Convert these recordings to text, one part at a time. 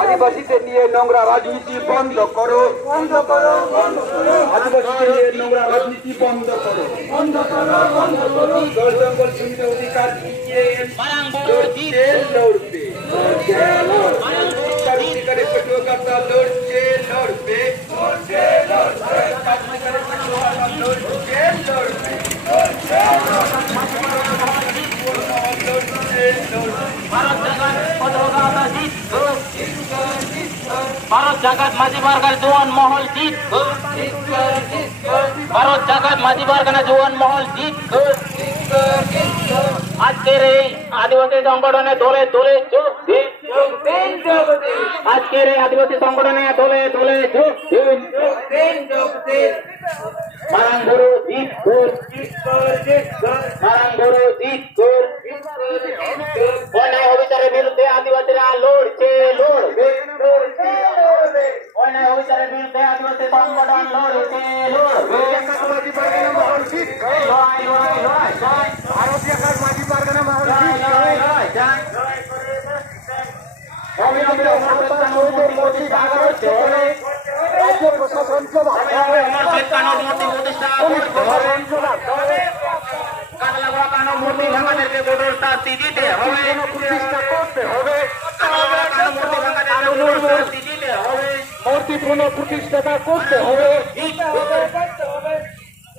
আদিবাসীদের নিয়ে নোংরা রাজনীতি বন্ধ করো, বন্ধ করো, বন্ধ করো। আদিবাসীদের নিয়ে নোংরা রাজনীতি বন্ধ করো, বন্ধ করো, বন্ধ করো। জল জঙ্গল জমির অধিকার লড়বে, লড়বে। অধিকারের পেটুয়াকাটা লড়ছে, লড়বে, লড়ছে, লড়বে। লড়বে, ভারত জাগাত মাঝি বারগার জওয়ান মহল জিত, ভারত জাগাত মাঝি বারগানা জওয়ান মহল জিত। আজকের এই আদিবাসী সংগঠনে দলে দলে যোগ দিন, আজকের এই আদিবাসী সংগঠনে দলে দলে যোগ দিন। মারাঙ্গুরু জিত কর, মারাঙ্গুরু জিত কর। অন্যায় অবিচারের বিরুদ্ধে আদিবাসীরা লড়ছে, লড়বে, অন্যায় অবিচারের বিরুদ্ধে আদিবাসী সংগঠন লড়ছে, লড়বে। লড়াই, লড়াই, লড়াই, জয়। ভারতীয় মাঝি পারগানা মহল লড়াই, লড়াই, লড়াই, জয়। অবিলম্বে অমরবেদ মূর্তি প্রতিষ্ঠা করতে হবে। রাজ্য প্রশাসনকে অমরবেদ কানর মূর্তি প্রতিষ্ঠা করতে হবে। কাটলাগড়া কানর মূর্তি ভাঙাদেরকে কঠোর শাস্তি দিতে হবে, প্রতিষ্ঠা করতে হবে। কাটলাগড়া কানর মূর্তি ভাঙাদেরকে কঠোর শাস্তি দিতে হবে। মূর্তি পুনঃ প্রতিষ্ঠাতা করতে হবে।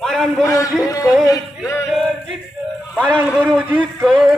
মারাঙ্গুরু জিত কর, মারাঙ্গুরু জিত কর।